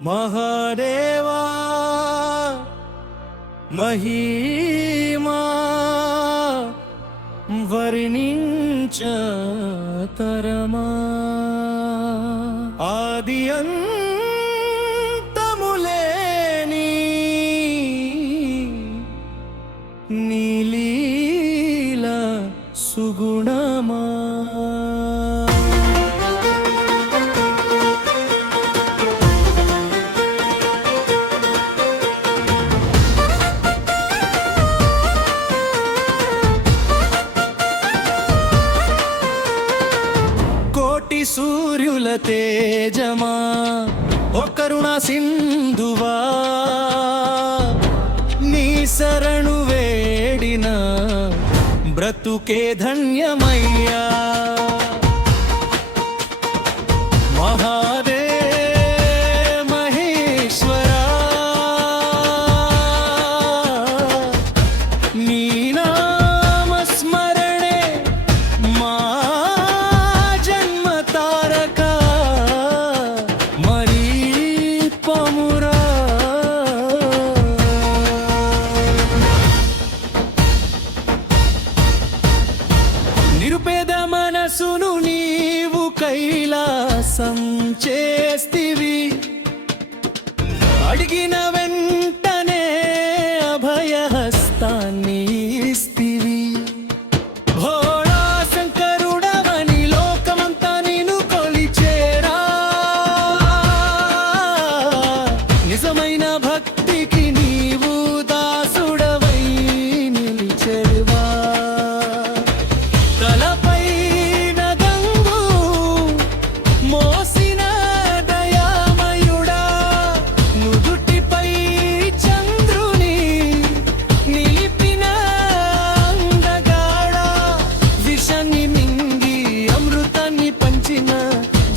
మహాదేవా మహిమా వర్ణించతరమా ఆది అంతములేని నీ లీల సుగుణమా సూర్యుల తేజమా ఓ కరుణ సింధువా నీ శరణు వేడిన బ్రతుకే ధన్యమయ్యా మహాదే మహేశ్వరా నీ నామస్మరణే మా నిరుపేద మనసును నీవు కైలాసం చేస్తివి అడిగిన వెంటనే అభయహస్తాన్ని ఇస్తివి భోళా శంకరుడవని లోకమంతా నిన్ను కొలిచేరా నిజమైన భక్తికి నీవు దాసుడవై నిలిచెరువా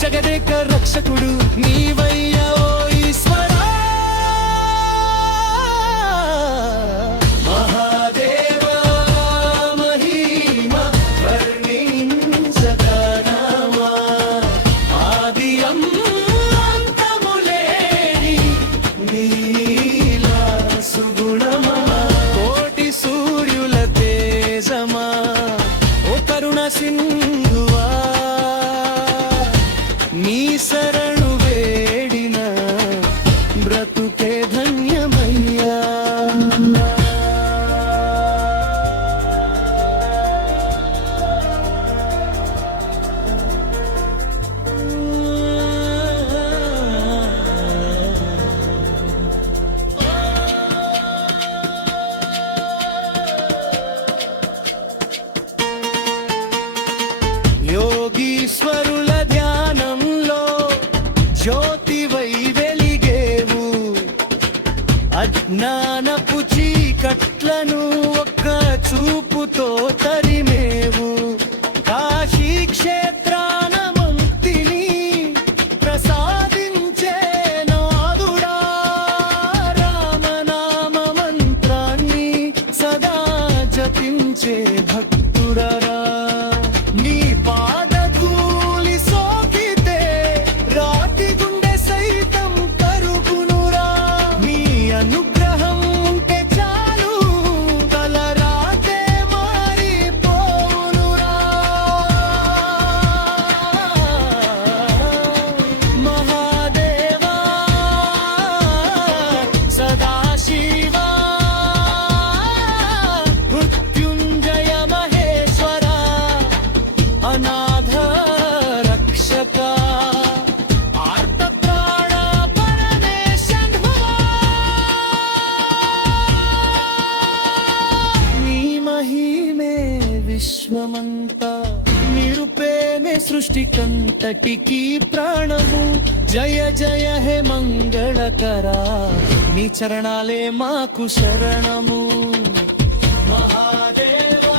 జగదేక రక్షకుడు నీవయ్యా ఓ ఈశ్వరా మహాదేవా మహిమా వర్ణించతరమా ఆది అంతములేని నీలా సుగుణమా కోటి సూర్యుల తేజమా ఓ కరుణ సింధువా నీ శరణు వేడిన బ్రతుకే ధన్యమయ్యా యోగీశ్వరుల జ్యోతివై వెలిగేవు అజ్ఞానపు చీకట్లను ఒక్క చూపుతో తరిమేవు కాశీ క్షేత్రాన ముక్తిని ప్రసాదించే నాదుడా రామనామ మంత్రాన్ని సదా జపించే భక్తుడరా నీ పాద అనుగ్రహం ఉంటే చాలు తలరాతే మారిపోవునురా మహాదేవా సదాశివా మృత్యుంజయ మహేశ్వర అనాథ రక్షక విశ్వమంతా నిరుపేమే సృష్టికంతటికి ప్రాణము జయ జయ హే మంగళకరా నీ చరణాలే మాకు శరణము మహాదేవా